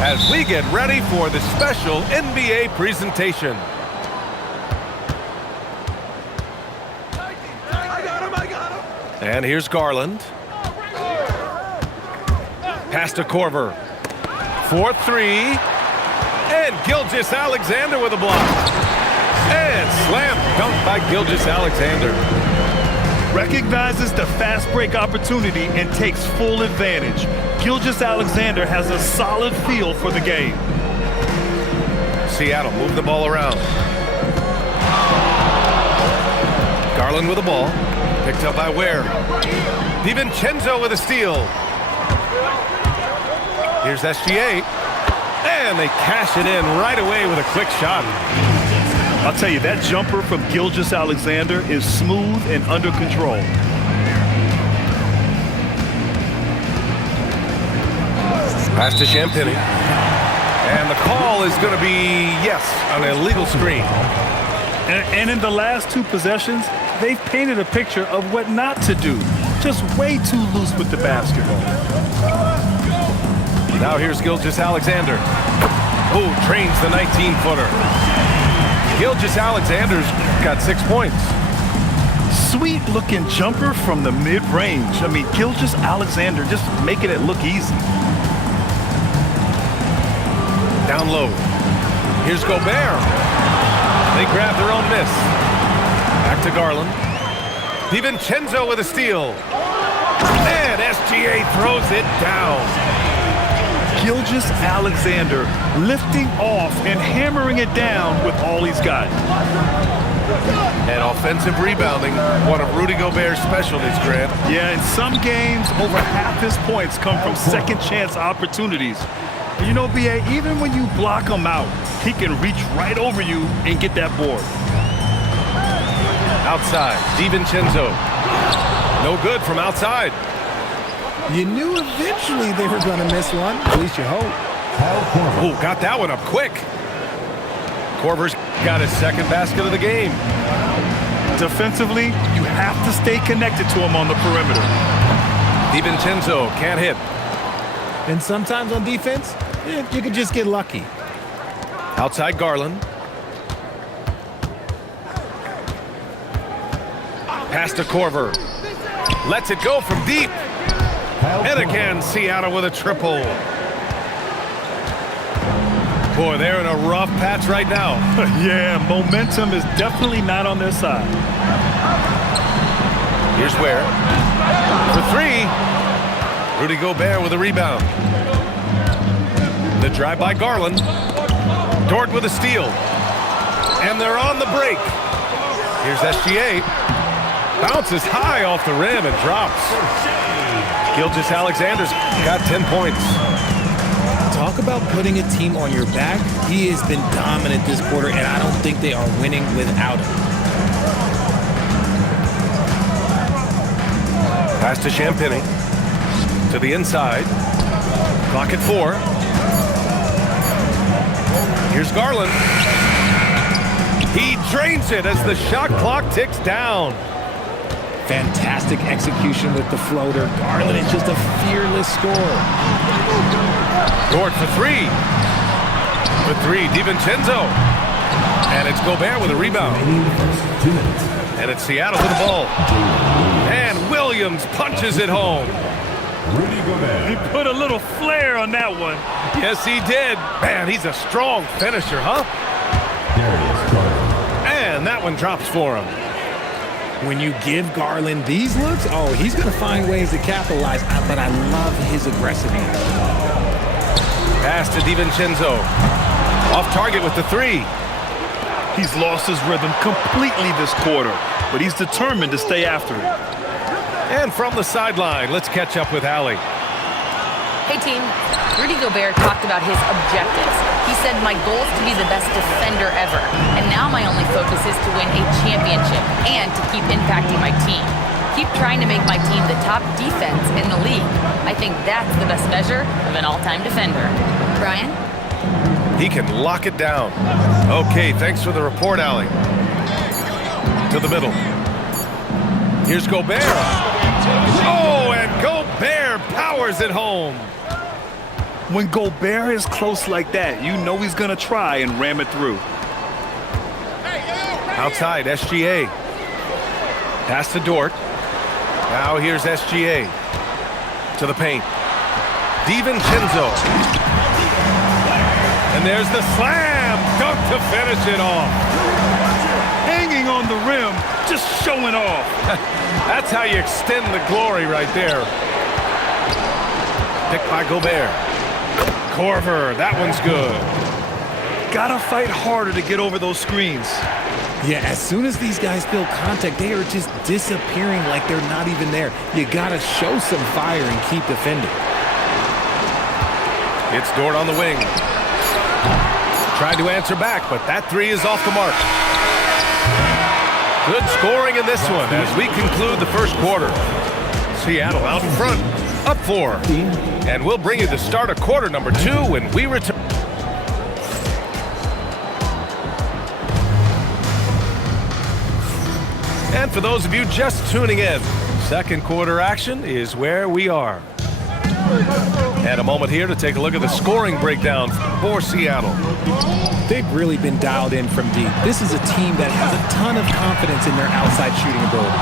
as we get ready for the special NBA presentation. And here's Garland. Pass to Korver. 4-3. And Gilgeous-Alexander with a block. And slam dunk by Gilgeous-Alexander. Recognizes the fast break opportunity and takes full advantage. Gilgeous-Alexander has a solid feel for the game. Seattle move the ball around. Garland with the ball. Picked up by Ware. DiVincenzo with a steal. Here's SGA. And they cash it in right away with a quick shot. I'll tell you, that jumper from Gilgeous-Alexander is smooth and under control. Pass to Champagny. And the call is going to be, yes, an illegal screen. And in the last two possessions, they've painted a picture of what not to do. Just way too loose with the basketball. Now here's Gilgeous-Alexander. Who trains the 19-footer. Gilgeous-Alexander's got 6 points. Sweet-looking jumper from the mid-range. I mean, Gilgeous-Alexander just making it look easy. Down low. Here's Gobert. They grab their own miss. Back to Garland. DiVincenzo with a steal. And SGA throws it down. Gilgeous-Alexander lifting off and hammering it down with all he's got. And offensive rebounding, one of Rudy Gobert's specialties, Grant. Yeah, in some games, over half his points come from second chance opportunities. You know, B.A., even when you block him out, he can reach right over you and get that board. Outside, DiVincenzo. No good from outside. You knew eventually they were going to miss one. At least you hope. Oh, got that one up quick. Korver's got his second basket of the game. Defensively, you have to stay connected to him on the perimeter. DiVincenzo can't hit. And sometimes on defense, you can just get lucky. Outside Garland. Pass to Korver. Lets it go from deep. And again, Seattle with a triple. Boy, they're in a rough patch right now. Yeah, momentum is definitely not on their side. Here's Ware. For three. Rudy Gobert with a rebound. The drive by Garland. Dort with a steal. And they're on the break. Here's SGA. Bounces high off the rim and drops. Gilgeous-Alexander's got 10 points. Talk about putting a team on your back. He has been dominant this quarter, and I don't think they are winning without him. Pass to Champagny. To the inside. Clock at 4. Here's Garland. He drains it as the shot clock ticks down. Fantastic execution with the floater. Garland is just a fearless scorer. Dort for three. For three, DiVincenzo. And it's Gobert with a rebound. And it's Seattle with the ball. And Williams punches it home. He put a little flair on that one. Yes, he did. Man, he's a strong finisher, huh? And that one drops for him. When you give Garland these looks, oh, he's going to find ways to capitalize, but I love his aggressiveness. Pass to DiVincenzo. Off target with the three. He's lost his rhythm completely this quarter, but he's determined to stay after it. And from the sideline, let's catch up with Allie. Hey team, Rudy Gobert talked about his objectives. He said my goal is to be the best defender ever, and now my only focus is to win a championship and to keep impacting my team. Keep trying to make my team the top defense in the league. I think that's the best measure of an all-time defender. Brian? He can lock it down. Okay, thanks for the report, Allie. To the middle. Here's Gobert. Oh, and Gobert powers it home. When Gobert is close like that, you know he's going to try and ram it through. Outside, SGA. Pass to Dort. Now here's SGA. To the paint. DiVincenzo. And there's the slam dunk to finish it off. Hanging on the rim, just showing off. That's how you extend the glory right there. Picked by Gobert. Korver, that one's good. Gotta fight harder to get over those screens. Yeah, as soon as these guys feel contact, they are just disappearing like they're not even there. You gotta show some fire and keep defending. It's Dort on the wing. Tried to answer back, but that three is off the mark. Good scoring in this one as we conclude the first quarter. Seattle out in front, up 4. And we'll bring you the start of quarter number 2 when we return. And for those of you just tuning in, second quarter action is where we are. And a moment here to take a look at the scoring breakdown for Seattle. They've really been dialed in from deep. This is a team that has a ton of confidence in their outside shooting ability.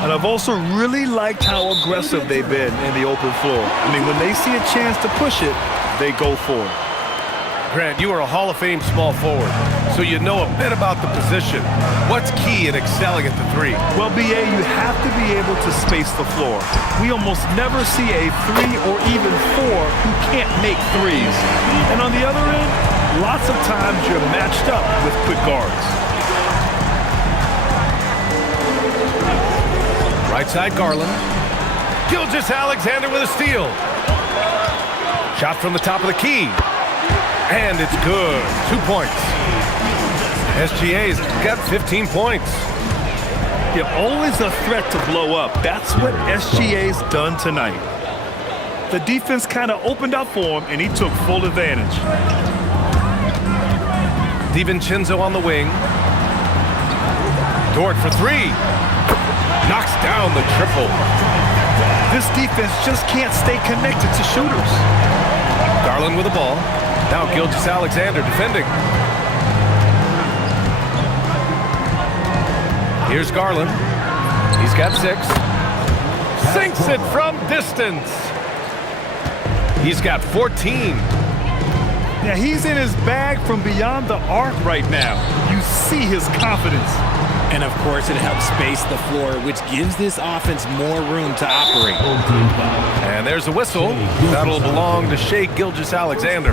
And I've also really liked how aggressive they've been in the open floor. I mean, when they see a chance to push it, they go for it. Grant, you are a Hall of Fame small forward, so you know a bit about the position. What's key in excelling at the 3? Well, BA, you have to be able to space the floor. We almost never see a 3 or even 4 who can't make threes. And on the other end, lots of times you're matched up with quick guards. Right side, Garland. Gilgeous-Alexander with a steal. Shot from the top of the key. And it's good. 2 points. SGA's got 15 points. You're always a threat to blow up. That's what SGA's done tonight. The defense kind of opened up for him, and he took full advantage. DiVincenzo on the wing. Dort for 3. Knocks down the triple. This defense just can't stay connected to shooters. Garland with the ball. Now Gilgeous-Alexander defending. Here's Garland. He's got 6. Sinks it from distance. He's got 14. Yeah, he's in his bag from beyond the arc right now. You see his confidence. And of course, it helps space the floor, which gives this offense more room to operate. And there's a whistle. That'll belong to Shai Gilgeous-Alexander.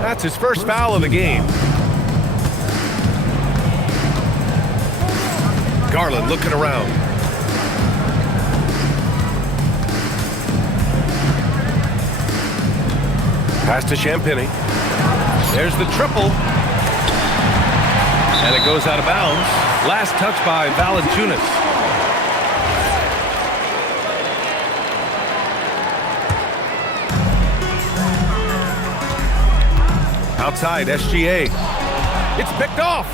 That's his first foul of the game. Garland looking around. Pass to Champagny. There's the triple. And it goes out of bounds. Last touch by Valanciunas. Outside, SGA. It's picked off.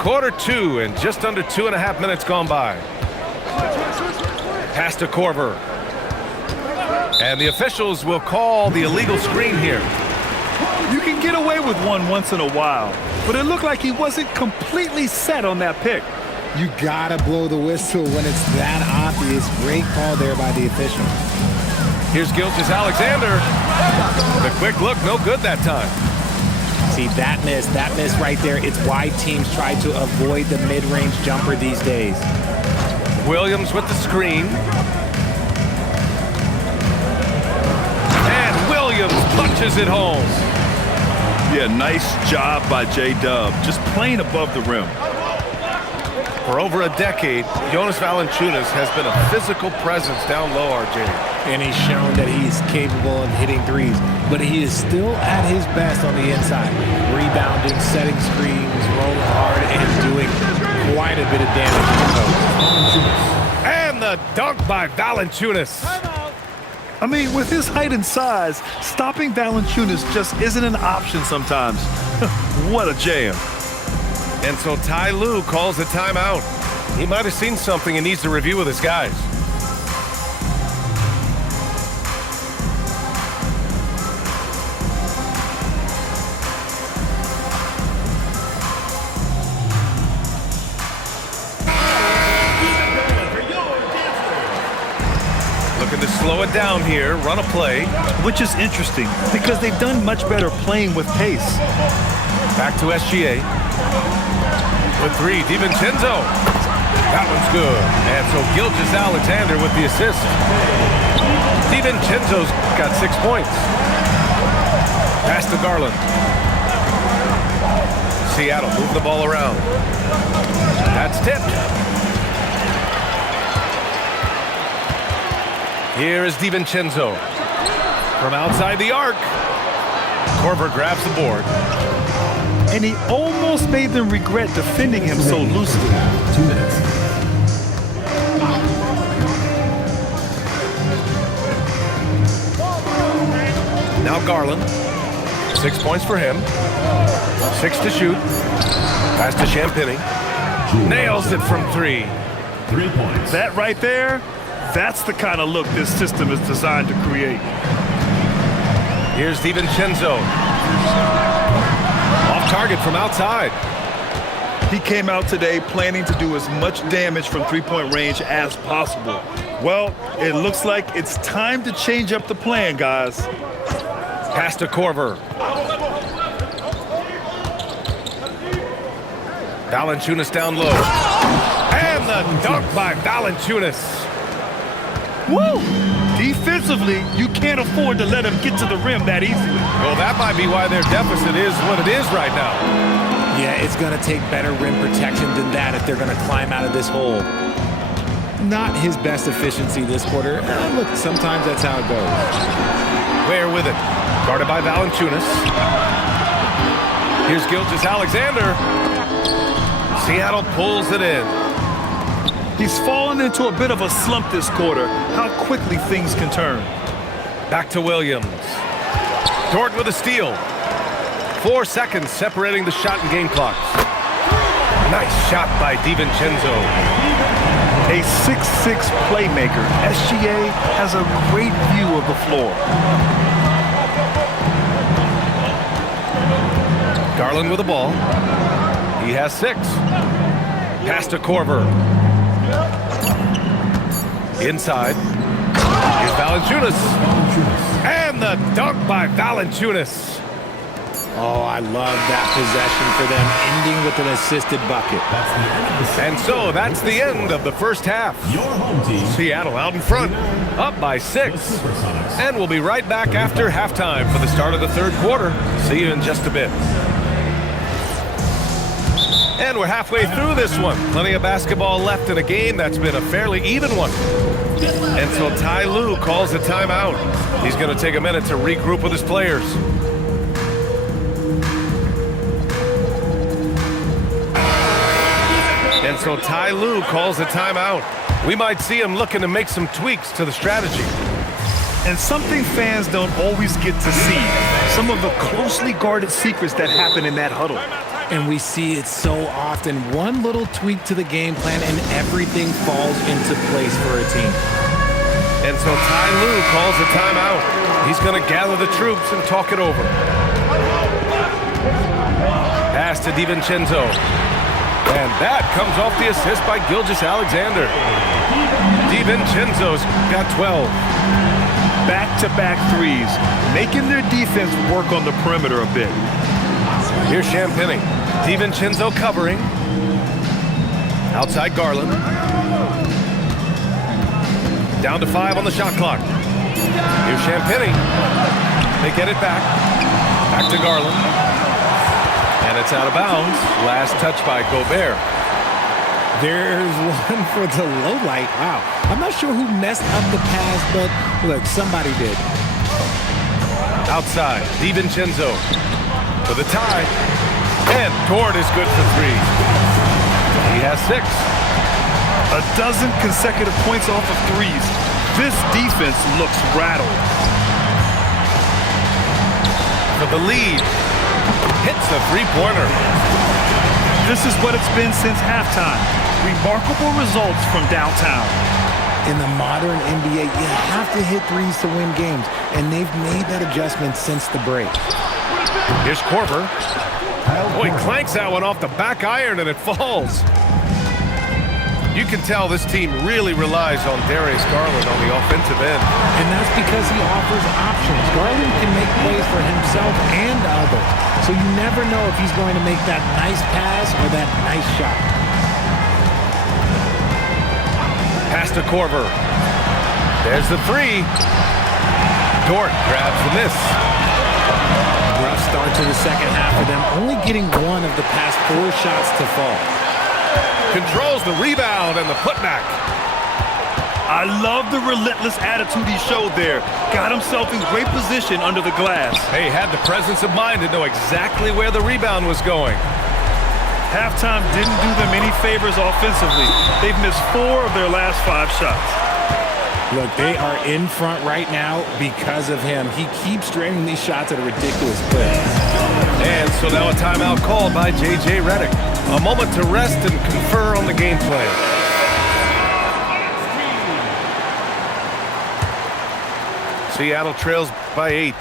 Quarter 2 and just under 2.5 minutes gone by. Pass to Korver. And the officials will call the illegal screen here. You can get away with one once in a while, but it looked like he wasn't completely set on that pick. You gotta blow the whistle when it's that obvious. Great call there by the official. Here's Gilgeous-Alexander. The quick look, no good that time. See, that miss right there, it's why teams try to avoid the mid-range jumper these days. Williams with the screen. And Williams punches it home. Yeah, nice job by J-Dub, just playing above the rim. For over a decade, Jonas Valanciunas has been a physical presence down low, RJ. And he's shown that he's capable of hitting threes, but he is still at his best on the inside. Rebounding, setting screens, rolling hard, and doing quite a bit of damage to the post. And the dunk by Valanciunas. I mean, with his height and size, stopping Valanciunas just isn't an option sometimes. What a jam. And so Ty Lue calls a timeout. He might have seen something and needs to review with his guys. Looking to slow it down here, run a play. Which is interesting because they've done much better playing with pace. Back to SGA. With 3, DiVincenzo. That one's good. And so Gilgeous-Alexander with the assist. DiVincenzo's got 6 points. Pass to Garland. Seattle move the ball around. That's tipped. Here is DiVincenzo. From outside the arc. Korver grabs the board. And he almost made them regret defending him so loosely. 2 minutes. Now Garland. 6 points for him. 6 to shoot. Pass to Champagny. Nails it from 3. 3 points. That right there, that's the kind of look this system is designed to create. Here's DiVincenzo. Off target from outside. He came out today planning to do as much damage from three-point range as possible. Well, it looks like it's time to change up the plan, guys. Pass to Korver. Valanciunas down low. And the dunk by Valanciunas. Woo! Defensively, you can't afford to let him get to the rim that easily. Well, that might be why their deficit is what it is right now. Yeah, it's going to take better rim protection than that if they're going to climb out of this hole. Not his best efficiency this quarter. Look, sometimes that's how it goes. Ware with it. Guarded by Valanciunas. Here's Gilgeous-Alexander. Seattle pulls it in. He's fallen into a bit of a slump this quarter. How quickly things can turn. Back to Williams. Dort with a steal. 4 seconds separating the shot and game clocks. Nice shot by DiVincenzo. A 6'6" playmaker, SGA has a great view of the floor. Garland with the ball. He has 6. Pass to Korver. Inside. Here's Valanciunas. And the dunk by Valanciunas. Oh, I love that possession for them, ending with an assisted bucket. And so that's the end of the first half. Your home team. Seattle out in front, up by 6. And we'll be right back after halftime for the start of the third quarter. See you in just a bit. And we're halfway through this one. Plenty of basketball left in a game that's been a fairly even one. And so Ty Lue calls a timeout. He's going to take a minute to regroup with his players. And so Ty Lue calls a timeout. We might see him looking to make some tweaks to the strategy. And something fans don't always get to see. Some of the closely guarded secrets that happen in that huddle. And we see it so often. One little tweak to the game plan and everything falls into place for a team. And so Ty Lue calls a timeout. He's going to gather the troops and talk it over. Pass to DiVincenzo. And that comes off the assist by Gilgeous-Alexander. DiVincenzo's got 12. Back-to-back threes, making their defense work on the perimeter a bit. Here's Champagny. DiVincenzo covering. Outside Garland. Down to 5 on the shot clock. Here's Champagny. They get it back. Back to Garland. And it's out of bounds. Last touch by Gobert. There's one for the low light. Wow. I'm not sure who messed up the pass, but look, somebody did. Outside, DiVincenzo for the tie. And Dort is good for 3. He has 6. A dozen consecutive points off of threes. This defense looks rattled. For the lead. Hits a 3-pointer. This is what it's been since halftime. Remarkable results from downtown. In the modern NBA, you have to hit threes to win games, and they've made that adjustment since the break. Here's Korver. Oh, he clanks that one off the back iron and it falls. You can tell this team really relies on Darius Garland on the offensive end. And that's because he offers options. Garland can make plays for himself and others. So you never know if he's going to make that nice pass or that nice shot. Pass to Korver. There's the three. Dort grabs the miss. Rough start to the second half for them, only getting one of the past 4 shots to fall. Controls the rebound and the putback. I love the relentless attitude he showed there. Got himself in great position under the glass. Hey, had the presence of mind to know exactly where the rebound was going. Halftime didn't do them any favors offensively. They've missed 4 of their last 5 shots. Look, they are in front right now because of him. He keeps draining these shots at a ridiculous clip. And so now a timeout called by J.J. Redick. A moment to rest and confer on the game plan. Seattle trails by 8.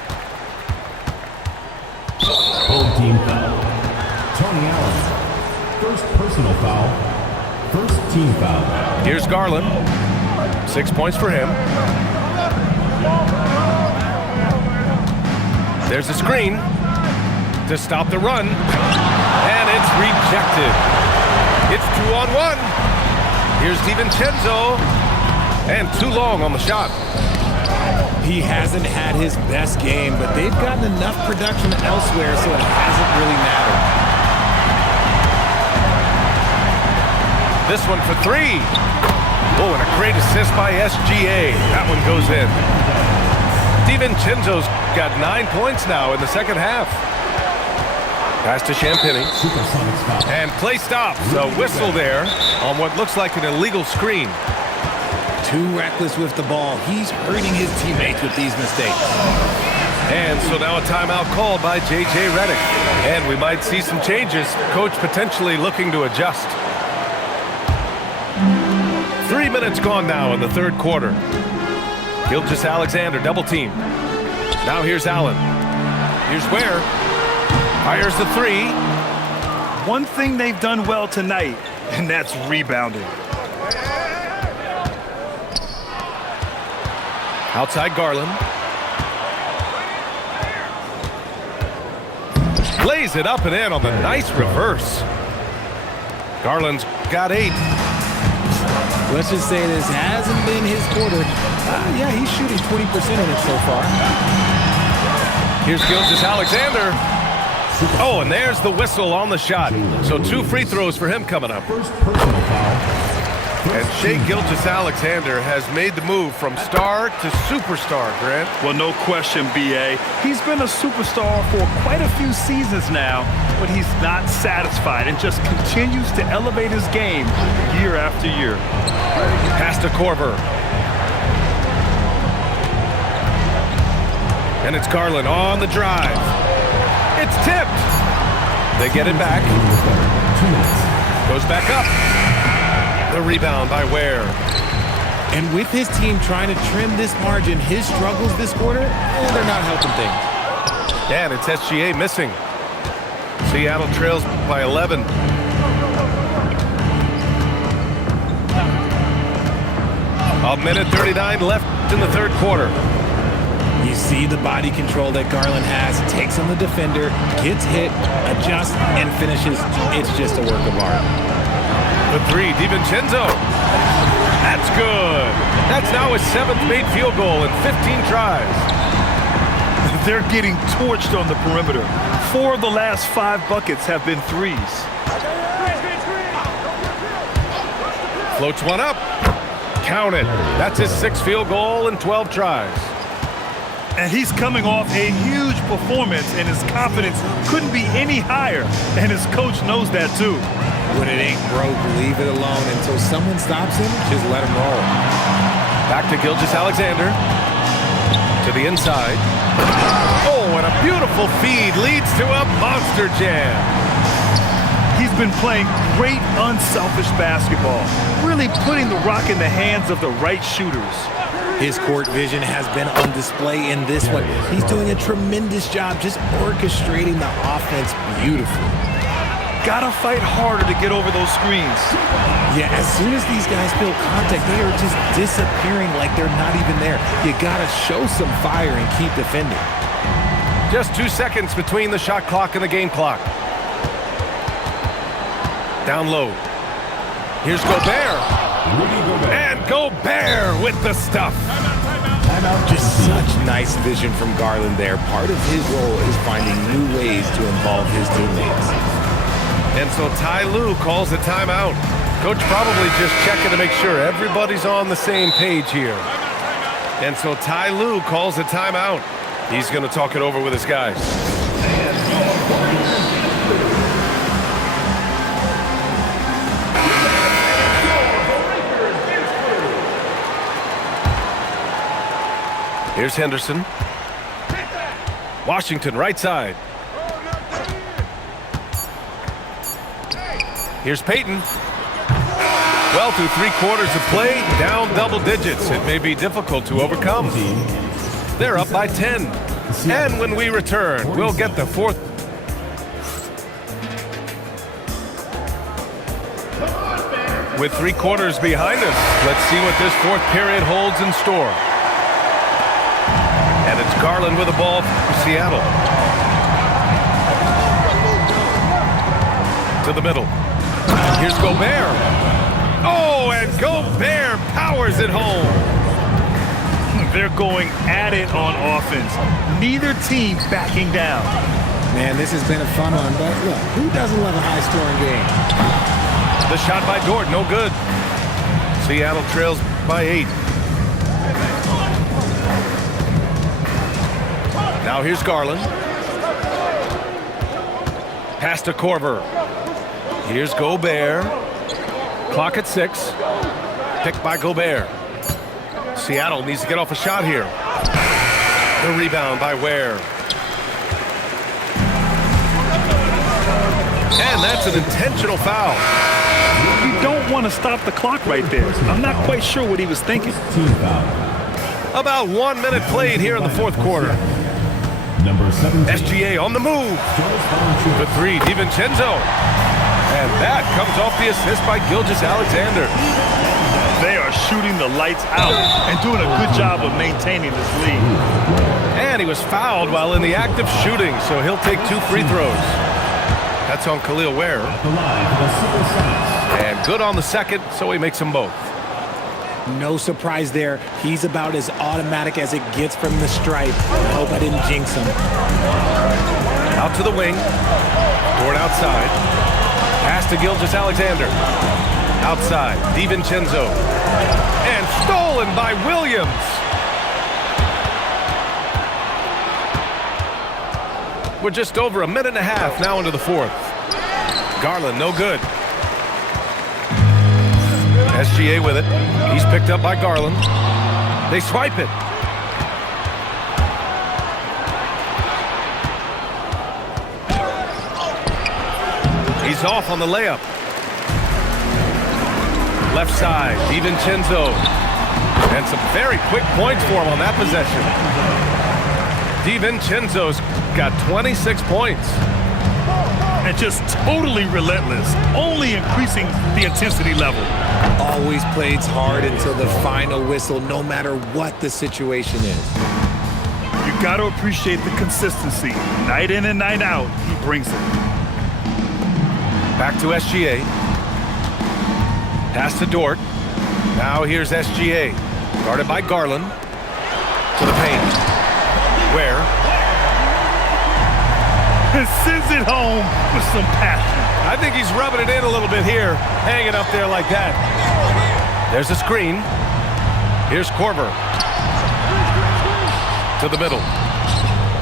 Home team foul. Tony Allen. First personal foul. First team foul. Here's Garland. 6 points for him. There's a screen to stop the run. And it's rejected. It's 2-on-1. Here's DiVincenzo. And too long on the shot. He hasn't had his best game, but they've gotten enough production elsewhere, so it hasn't really mattered. This one for 3. Oh, and a great assist by SGA. That one goes in. DiVincenzo's got 9 points now in the second half. Pass to Champagny. And play stops. A whistle there on what looks like an illegal screen. Too reckless with the ball. He's hurting his teammates with these mistakes. And so now a timeout called by J.J. Redick. And we might see some changes. Coach potentially looking to adjust. 3 minutes gone now in the third quarter. Gilgeous-Alexander double team. Now here's Allen. Here's Ware. Fires the 3. One thing they've done well tonight, and that's rebounding. Outside Garland. Lays it up and in on the nice reverse. Garland's got 8. Let's just say this hasn't been his quarter. Yeah, he's shooting 20% in it so far. Here's Gilgeous-Alexander. Oh, and there's the whistle on the shot. So 2 free throws for him coming up. First personal foul. And Shai Gilgeous-Alexander has made the move from star to superstar, Grant. Well, no question, B.A. He's been a superstar for quite a few seasons now, but he's not satisfied and just continues to elevate his game year after year. Pass to Korver. And it's Garland on the drive. It's tipped. They get it back. 2 minutes. Goes back up. The rebound by Ware. And with his team trying to trim this margin, his struggles this quarter, they're not helping things. And it's SGA missing. Seattle trails by 11. A minute 39 left in the third quarter. You see the body control that Garland has, takes on the defender, gets hit, adjusts, and finishes. It's just a work of art. The 3, DiVincenzo. That's good. That's now his 7th made field goal in 15 tries. They're getting torched on the perimeter. 4 of the last 5 buckets have been 3s. Floats one up. Count it. That's his 6th field goal in 12 tries. And he's coming off a huge performance, and his confidence couldn't be any higher. And his coach knows that, too. When it ain't broke, leave it alone. Until someone stops him, just let him roll. Back to Gilgeous-Alexander. To the inside. Oh, and a beautiful feed leads to a monster jam. He's been playing great, unselfish basketball, really putting the rock in the hands of the right shooters. His court vision has been on display in this one. He's doing a tremendous job just orchestrating the offense beautifully. gotta fight harder to get over those screens. Yeah, as soon as these guys feel contact, they are just disappearing like they're not even there. You gotta show some fire and keep defending. Just 2 seconds between the shot clock and the game clock. Down low. Here's Gobert. And Gobert with the stuff. Just such nice vision from Garland there. Part of his role is finding new ways to involve his teammates. And so Ty Lue calls a timeout. Coach probably just checking to make sure everybody's on the same page here. And so Ty Lue calls a timeout. He's going to talk it over with his guys. Here's Henderson. Washington, right side. Here's Payton. Well, through 3 quarters of play, down double digits. It may be difficult to overcome. They're up by 10. And when we return, we'll get the fourth. With 3 quarters behind us, let's see what this fourth period holds in store. And it's Garland with the ball for Seattle. To the middle. Here's Gobert. Oh, and Gobert powers it home. They're going at it on offense. Neither team backing down. Man, this has been a fun one, but look, who doesn't love a high-scoring game? The shot by Dort, no good. Seattle trails by 8. Now here's Garland. Pass to Korver. Here's Gobert. Clock at 6. Picked by Gobert. Seattle needs to get off a shot here. The rebound by Ware. And that's an intentional foul. You don't want to stop the clock right there. I'm not quite sure what he was thinking. About 1 minute played here in the fourth quarter. Number 17. SGA on the move. The 3, DiVincenzo. And that comes off the assist by Gilgeous-Alexander. They are shooting the lights out and doing a good job of maintaining this lead. And he was fouled while in the act of shooting, so he'll take 2 free throws. That's on Khalil Ware. And good on the second, so he makes them both. No surprise there. He's about as automatic as it gets from the stripe. I hope I didn't jinx him. Out to the wing. Dort outside. Pass to Gilgeous-Alexander. Outside, DiVincenzo. And stolen by Williams. We're just over a minute and a half now into the fourth. Garland, no good. SGA with it. He's picked up by Garland. They swipe it. He's off on the layup. Left side, DiVincenzo. And some very quick points for him on that possession. DiVincenzo's got 26 points. And just totally relentless, only increasing the intensity level. Always plays hard until the final whistle, no matter what the situation is. You got to appreciate the consistency. Night in and night out, he brings it. Back to SGA. Pass to Dort. Now here's SGA. Guarded by Garland. To the paint. Ware. And sends it home with some passion. I think he's rubbing it in a little bit here. Hanging up there like that. There's a screen. Here's Korver. To the middle.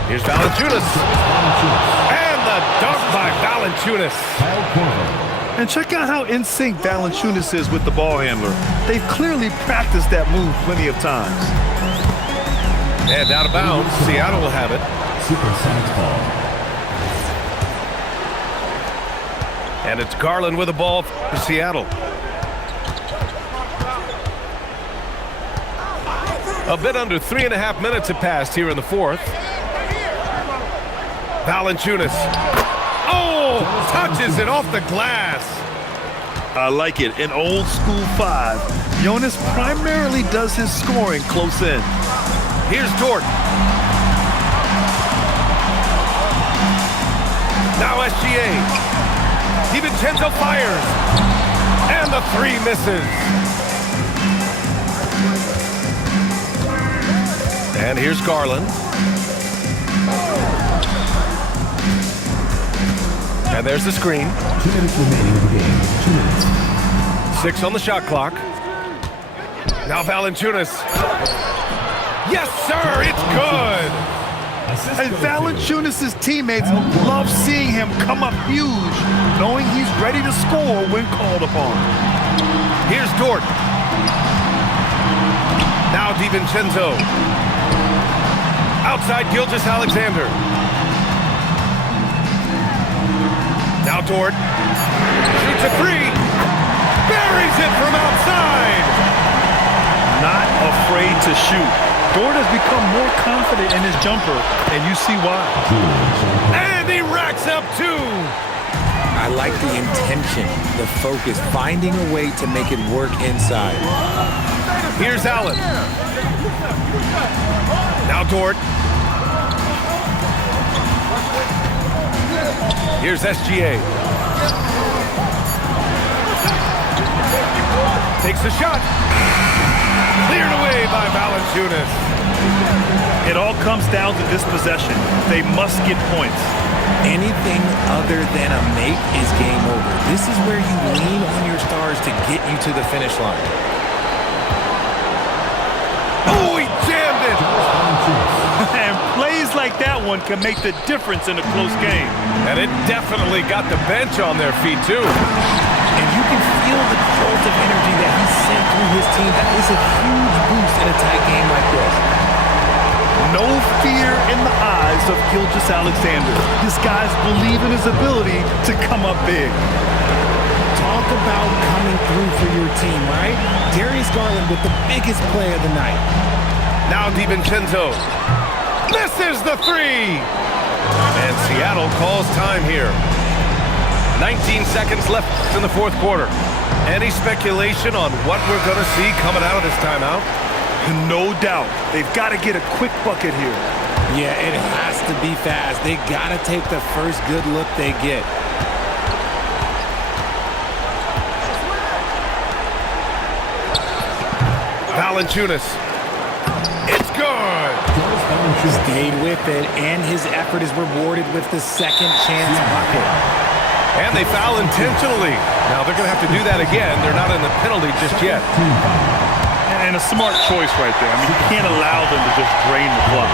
Here's Valanciunas. And the dunk by Valanciunas. And check out how in sync Valanciunas is with the ball handler. They've clearly practiced that move plenty of times. And out of bounds, Seattle will have it. Supersonics ball. And it's Garland with the ball for Seattle. A bit under 3.5 minutes have passed here in the fourth. Valanciunas. Oh, touches it off the glass. I like it. An old school 5. Jonas primarily does his scoring close in. Here's Dort. Now SGA. DiVincenzo fires. And the 3 misses. And here's Garland. And there's the screen. 2 minutes remaining in the game. 2 minutes. 6 on the shot clock. Now Valanciunas. Yes, sir, it's good. And Valanciunas' teammates love seeing him come up huge, knowing he's ready to score when called upon. Here's Dort. Now DiVincenzo. Outside Gilgeous-Alexander. Now Dort. Shoots a 3. Buries it from outside. Not afraid to shoot. Dort has become more confident in his jumper, and you see why. And he racks up 2. I like the intention, the focus, finding a way to make it work inside. Here's Allen. Now Dort. Here's SGA. Takes the shot. Cleared away by Valanciunas. It all comes down to this possession. They must get points. Anything other than a make is game over. This is where you lean on your stars to get you to the finish line. Oh, he jammed it. And plays like that one can make the difference in a close game. And it definitely got the bench on their feet, too. And you can feel the jolt of energy that he sent through his team. That is a huge boost in a tight game like this. No fear in the eyes of Gilgeous-Alexander. His guys believe in his ability to come up big. Talk about coming through for your team, right? Darius Garland with the biggest play of the night. Now DiVincenzo. Misses the 3. And Seattle calls time here. 19 seconds left in the 4th quarter. Any speculation on what we're going to see coming out of this timeout? No doubt. They've got to get a quick bucket here. Yeah, it has to be fast. They got to take the first good look they get. Valanciunas. It's good. Stayed with it, and his effort is rewarded with the second chance bucket. And they foul intentionally. Now they're going to have to do that again. They're not in the penalty just yet. And a smart choice right there. I mean, you can't allow them to just drain the clock.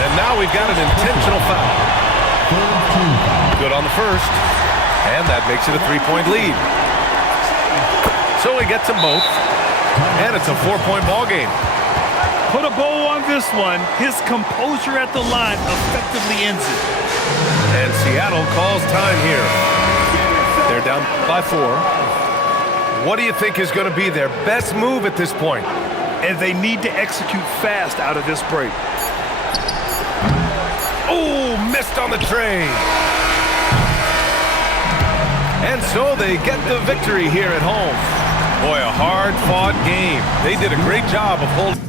And now we've got an intentional foul. Good on the first. And that makes it a 3-point lead. So he gets them both. And it's a 4-point ball game. Put a bow on this one. His composure at the line effectively ends it. And Seattle calls time here. They're down by 4. What do you think is going to be their best move at this point? And they need to execute fast out of this break. Oh, missed on the tray. And so they get the victory here at home. Boy, a hard-fought game. They did a great job of holding.